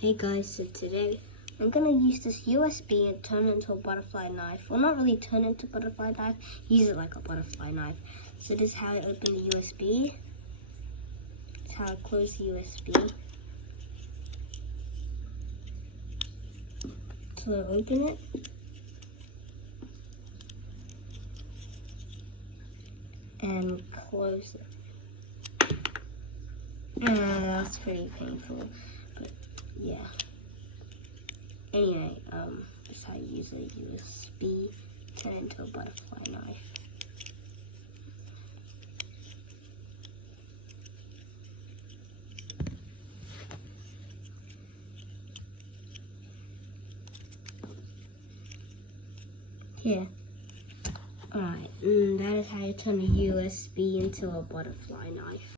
Hey guys, so today I'm gonna use this USB and turn it into a butterfly knife. Well, not really turn it into a butterfly knife, use it like a butterfly knife. So this is how I open the USB. This is how I close the USB. So I open it. And close it. That's pretty painful, but yeah. Anyway, this is how you use a USB, turn it into a butterfly knife. Here. Alright, that is how you turn a USB into a butterfly knife.